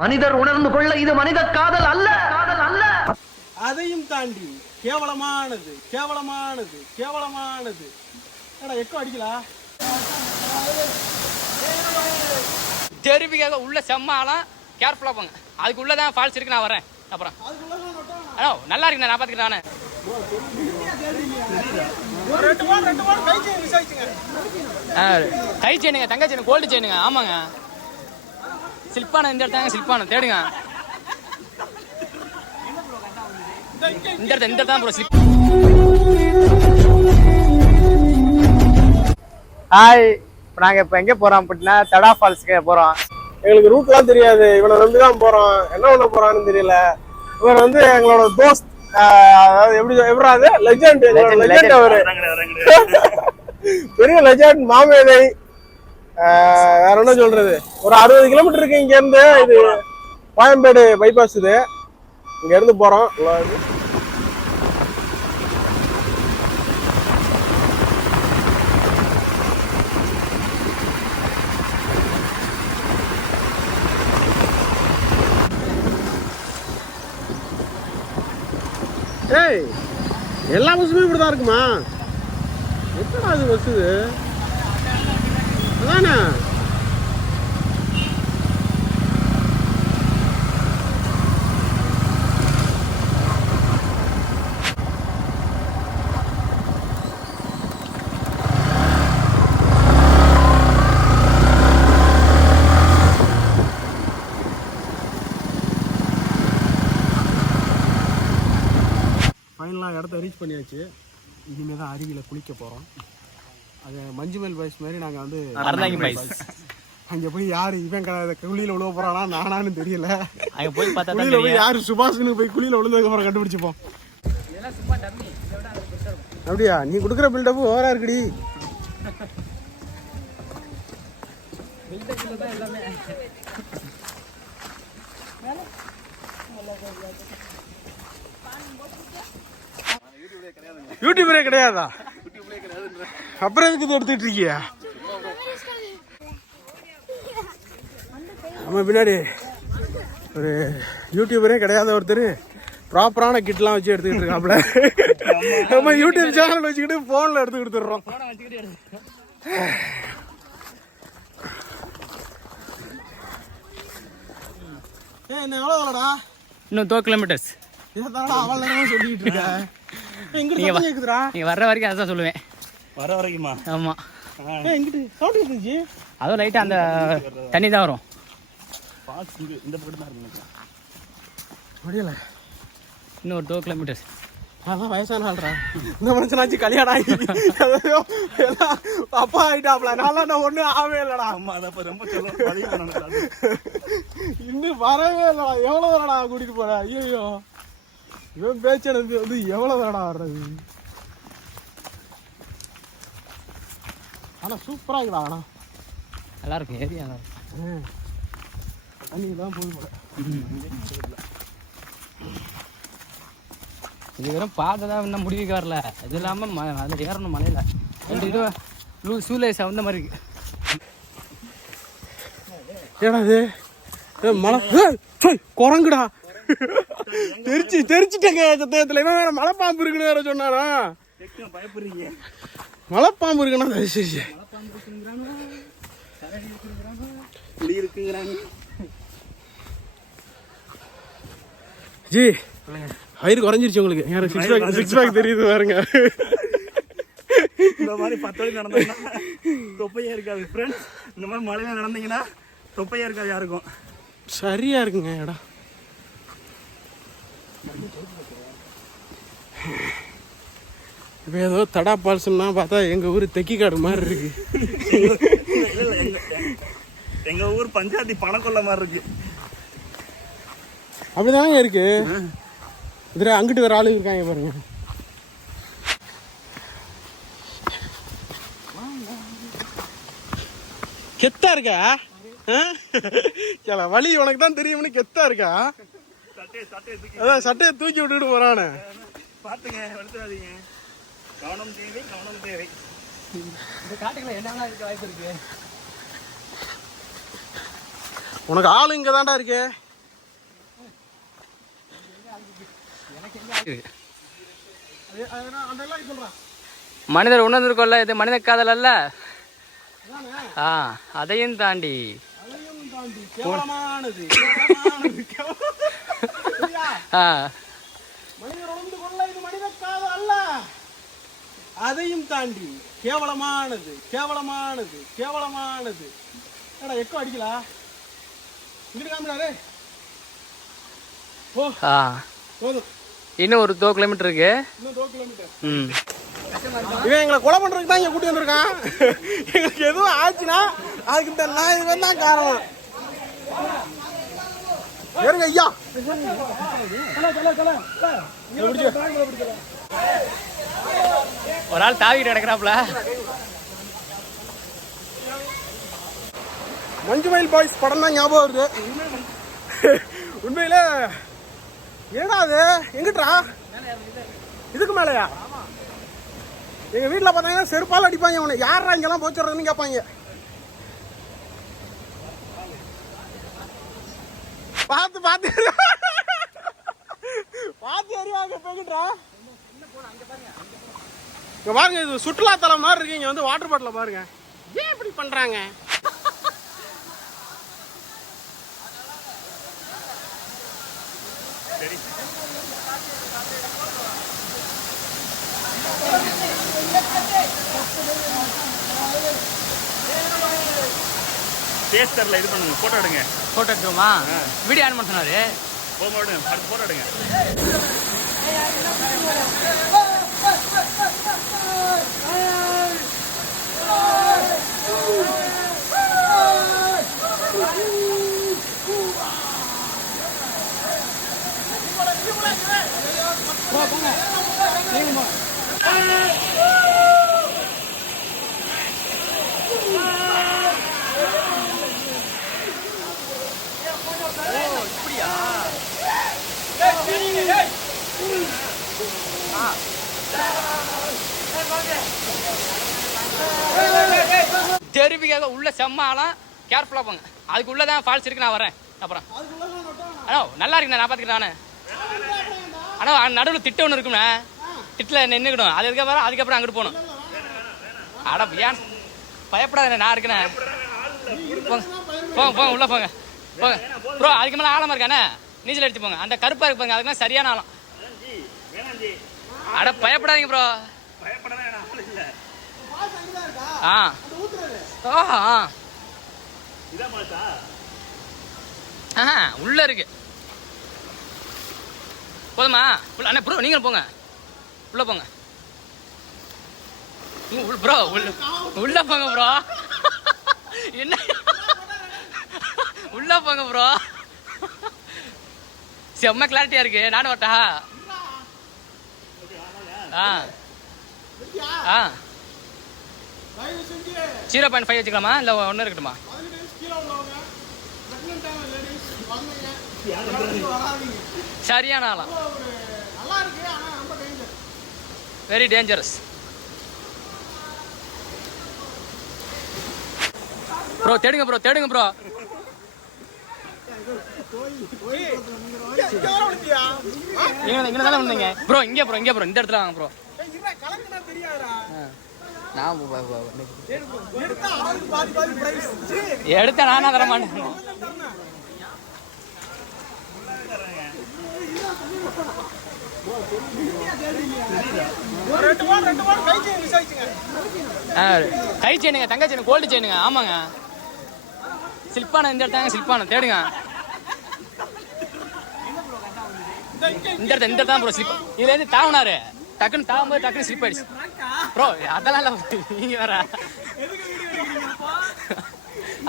மனிதர் உணர்ந்து கொள்ள இது மனித காதல் அல்ல. காதல் அல்ல. அதையும் தாண்டி கேவலமானது கேவலமானது கேவலமானது. ஏடா எக்கோ அடிக்கலா? தெரிவிக்காக உள்ள செம்ம ஆலாம் கேர்ஃபுல்லாக போங்க. அதுக்கு உள்ள தான் ஃபால்ஸ் இருக்கு நான் வரேன் அப்புறம். ஹலோ நல்லா இருக்கு நான் பார்த்துக்கிறேன் நான். கை செயினுங்க தங்க செயின் கோல்டு செயினுங்க ஆமாங்க. சில்பான இந்த இடத்தாங்க சில்பான. தேடுங்க. இந்த இடத்த இந்த தான் ப்ரோ சில்ப். ஹாய் இப்போ நாங்கள் இப்போ எங்கே போகிறோம் அப்படின்னா தடா ஃபால்ஸ்க்கு போகிறோம் எங்களுக்கு ரூட்லாம் தெரியாது. இவனை நம்பி தான் போறோம். என்ன பண்ண போறான்னு தெரியல. இவர் வந்து எங்களோட தோஸ்த். அதாவது எப்படி எப்படி அது? Legend legend. அவரு. பெரிய லெஜெண்ட் மாமேதை. வேற என்ன சொல்றது? ஒரு அறுபது கிலோமீட்டர் இருக்கு இங்க இருந்து இது கோயம்பேடு பைபாஸ் இது. இங்க இருந்து போறோம் ஏய் எல்லா பஸ்ஸுமே இப்படி தான் இருக்குமா? எப்படா அது பஸ் இது? அதானே ஃபைனலாக இடத்த ரீச் பண்ணியாச்சு. இனிமேல் தான் அருவியில் குளிக்க போகிறோம் அது மஞ்சுமல் பாய்ஸ் மாதிரி நாங்கள் வந்து அங்கே போய் யார் இவன் க குழியில் விழுவ போகிறானா நானான்னு தெரியல. அங்கே போய் பார்த்தா தான் குழியில் போய் யார் சுபாஷ்னு போய் குழியில் விழுந்ததுக்கப்புறம் கண்டுபிடிச்சிப்போம். அப்படியா? நீ கொடுக்குற பில்டப்பு ஓவரா இருக்குடி. யூடியூபரே கிடையாதா அப்புறம் எதுக்கு இது எடுத்துட்டு இருக்கியா? நம்ம பின்னாடி ஒரு யூடியூபரே கிடையாத ஒருத்தர் ப்ராப்பரான கிட்லாம் வச்சு எடுத்துக்கிட்டு இருக்காப்ல நம்ம யூடியூப் சேனல் வச்சுக்கிட்டு ஃபோனில் எடுத்து கொடுத்துட்றோம். இன்னும் டூ கிலோமீட்டர்ஸ் நீங்க வர்ற வரைக்கும் அதான் சொல்லுவேன். வர வரைக்குமா? ஆமாம் ஏ எங்கிட்டு சவுண்ட் கேட்டுச்சு அதுவும் லைட்டாக அந்த தண்ணி தான் வரும். பாக்ஸ் இங்க இந்த பக்கம் தான் இருக்கு முடியல. இன்னும் ஒரு டூ கிலோமீட்டர்ஸ் அதான் வயசான ஆள்றா இந்த மனுஷனாச்சு கல்யாணம் ஆகி. அப்பா ஆயிட்டாப்ல. நான்லாம் நான் ஒண்ணும் ஆகவே இல்லடா. அம்மா அதை அப்ப ரொம்ப இன்னும் வரவே இல்லடா. எவ்வளவு தடடா கூட்டிட்டு போற? ஐயோ இவன் பேச்சு எனக்கு வந்து எவ்வளவு தடடா வர்றது? ஆனா சூப்பரா இருக்குடா ஆனா. நல்லா இருக்கும் ஏரியா நல்லா இருக்கும் தண்ணி தான் போய் போல. இது வெறும் பார்த்ததா இன்னும் முடிவுக்கு வரல. இது இல்லாமல் ம அதில் ஏறணும் மலையில். ரெண்டு இது லூ சூலேஸ் அந்த மாதிரி இருக்கு. ஏடா இது மலை குரங்குடா. தெரிச்சு தெரிச்சுட்டேங்க சத்தயத்துல. இவன் வேற மலைப்பாம்பு இருக்குன்னு வேற சொன்னாரா? பயப்படுறீங்க. மலைப்பாம்பு இருக்குன்னா புளி இருக்குங்கிறாங்க ஜி வயிறு குறைஞ்சிருச்சு உங்களுக்கு. எனக்கு சிக்ஸ் பேக் சிக்ஸ் பேக் தெரியுது பாருங்க. இந்த மாதிரி பத்து வழி நடந்தீங்கன்னா தொப்பையே இருக்காது. ஃப்ரெண்ட்ஸ் இந்த மாதிரி மழையில நடந்தீங்கன்னா தொப்பையே இருக்காது யாருக்கும். சரியா இருக்குங்க இடம் இப்போ ஏதோ தடா பால்ஸ்னா பார்த்தா எங்க ஊர் தெக்கிக்காடு மாதிரி இருக்கு. இல்ல, இல்ல, எங்க- எங்க ஊர் பஞ்சாயத்து பணக்கொள்ள மாதிரி இருக்கு. அப்படிதாங்க இருக்கு. இதுல அங்கிட்டு வேற ஆளு இருக்காங்க பாருங்க. கெத்தா இருக்கா? சில வழி உனக்கு தான் தெரியும்னு கெத்தா இருக்கா? அதான் சட்டையை தூக்கி விட்டுட்டு போறானே. எடுத்துடாதீங்க கவனம் தேவை கவனம் தேவை. இந்த காட்டுக்குள்ள என்ன இருக்க வாய்ப்பு இருக்கு? உனக்கு ஆள் இங்கே தாண்டா இருக்கு. மனிதர் உணர்ந்திருக்கோல்ல இது மனித காதல் அல்ல? ஆ அதையும் தாண்டி. ஆ. அதையும் தாண்டி கேவலமானது கேவலமானது கேவலமானது ஏடா எக்கோ அடிக்கலா இங்கிட்டு காமிடாரு ஓ ஆ போதும் இன்னும் ஒரு தோ கிலோமீட்டர் இருக்கு இன்னும் டோ கிலோமீட்டர் ம் இவன் எங்களை கொலை பண்றதுக்கு தான் இங்க கூட்டி வந்திருக்கான் எங்களுக்கு எதுவும் ஆச்சுன்னா அதுக்கு இந்த நான் இவன் தான் காரணம் ஏறுங்க ஐயா ஒரு ஆள் தாவி கிடக்கிறாப்ல மஞ்சு மயில் பாய்ஸ் படம் தான் ஞாபகம் வருது. உண்மையில ஏடா அது? எங்கிட்டா இதுக்கு மேலயா? எங்க வீட்டில் பார்த்தீங்கன்னா செருப்பால் அடிப்பாங்க உன்னை யாரா இங்கெல்லாம் போச்சுறதுன்னு கேட்பாங்க. பார்த்து பார்த்து பார்த்து அறிவாங்க போகிட்டா இங்க பாருங்க இது சுற்றுலாத்தலம் மாதிரி இருக்கு. இங்க வந்து வாட்டர் பாட்டில பாருங்க. ஏன் இப்படி பண்றாங்க? டேஸ்டர்ல இது பண்ணுங்க போட்டோ எடுங்க. ஃபோட்டோ எடுத்துருமா வீடியோ ஆன் பண்ண சொன்னாரு. போக எடுங்க அடுத்து போட்டோ எடுங்க. தெரிவிக்காக உள்ள செம்ம ஆழம் கேர்ஃபுல்லாக போங்க. அதுக்கு உள்ள தான் ஃபால்ஸ் இருக்கு நான் வரேன் அப்புறம். அண்ணா நல்லா இருக்குண்ணா நான் பார்த்துக்கிறேன் நான். ஆனால் நடுவில் திட்டு ஒன்று இருக்குண்ணே திட்டில் நின்றுக்கணும் அது அதுக்கப்புறம் அதுக்கப்புறம் அங்கிட்டு போகணும். அட ஏன் பயப்படாத நான் இருக்கேண்ணே. போங்க போங்க போங்க உள்ளே போங்க. போங்க. ப்ரோ அதுக்கு மேலே ஆழமாக இருக்கானே நீச்சல் அடிச்சு போங்க. அந்த கருப்பாக இருக்கு பாருங்க அதுக்கு சரியான ஆழம். அட பயப்படாதீங்க ப்ரோ. இல்ல ஆ. ஓ ஆ. உள்ள இருக்கு. போதுமா? உள்ள அண்ணா ப்ரோ நீங்களும் போங்க. உள்ள போங்க. ப்ரோ உள்ள உள்ள போங்க ப்ரோ என்ன? உள்ள போங்க ப்ரோ செம்ம கிளாரிட்டியா இருக்கு. நாடு வட்டா ஆ. ஆ. ஜீரோ பாயிண்ட் ஃபைவ் வச்சுக்கலாமா? இல்லை ஒன்று இருக்கட்டுமா? சரியான டேஞ்சர் வெரி டேஞ்சரஸ் ப்ரோ தேடுங்க ப்ரோ தேடுங்க ப்ரோ இங்க தானே வந்தீங்க? ப்ரோ இங்கே ப்ரோ இங்கே ப்ரோ இந்த இடத்துல வாங்க ப்ரோ நான் எடுத்த நானா தர மாட்டேன். கை செயினுங்க தங்க செயின் கோல்டு செயினுங்க ஆமாங்க. சில்பானம் இந்த இடத்தாங்க சில்பானம் தேடுங்க. இந்த இடத்த இந்த இடத்தான் ப்ரோ ஸ்லிப் இதுல இருந்து தாவுனாரு. டக்குன்னு தாவும்போது டக்குன்னு ஸ்லிப் ஆயிடுச்சு. ப்ரோ அதெல்லாம் இல்லை நீங்க வேற.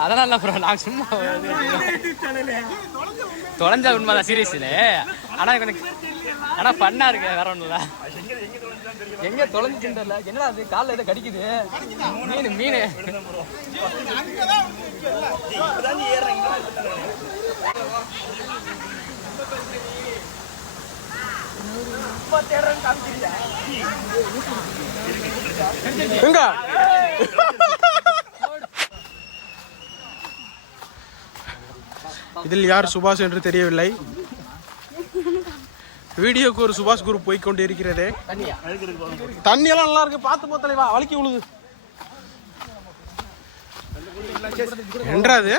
அதெல்லாம் இல்லை ப்ரோ நான் சும்மா தொலைஞ்ச உண்மைதான் சீரியஸ்ல. ஆனா எனக்கு ஆனா ஃபன்னா இருக்கு வேற ஒன்றும் இல்லை. எங்க தொலைஞ்சுன்னு தெரியல என்னடா அது கால்ல ஏதோ கடிக்குது. மீன் மீன். ஏறுறீங்க எங்க? இதில் யார் சுபாஷ் என்று தெரியவில்லை. வீடியோக்கு ஒரு சுபாஷ் குரூப் போய் கொண்டு இருக்கிறதே. தண்ணி எல்லாம் நல்லா இருக்கு. பார்த்து போ தலைவா வலிக்கி விழுது என்றாது?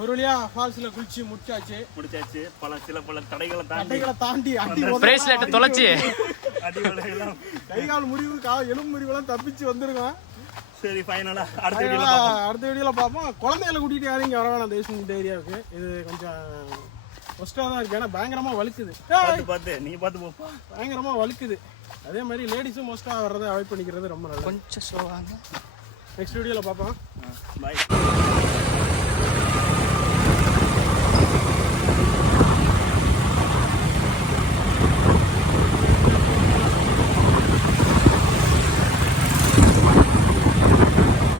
ஒரு வழியா ஃபால்ஸ்ல குளிச்சு முடிச்சாச்சு. முடிச்சாச்சு. பல சில பல தடைகளை தாண்டி அட்டைகளை தாண்டி அடி பிரேஸ்லெட் தொலைச்சி. எல்லாம் கை கால் முறிவு கா- எலும்பு முறிவெல்லாம் தப்பிச்சு வந்திருக்கோம். சரி ஃபைனலா அடுத்த வீடியோல பார்ப்போம். அடுத்த வீடியோல பார்ப்போம். குழந்தைகளை கூட்டிட்டு யாரும் இங்க வர வேணாம் தேசம் இந்த ஏரியாவுக்கு. இது கொஞ்சம் ஒஸ்டா தான் இருக்கு. ஏன்னா பயங்கரமா வலிக்குது பார்த்து பார்த்து. நீ பார்த்து போப்பா பயங்கரமா வலிக்குது அதே மாதிரி லேடிஸும் மோஸ்டா வர்றதை அவாய்ட் பண்ணிக்கிறது ரொம்ப நல்லது. கொஞ்சம் ஸ்லோவாங்க நெக்ஸ்ட் வீடியோல பார்ப்போம். பாய்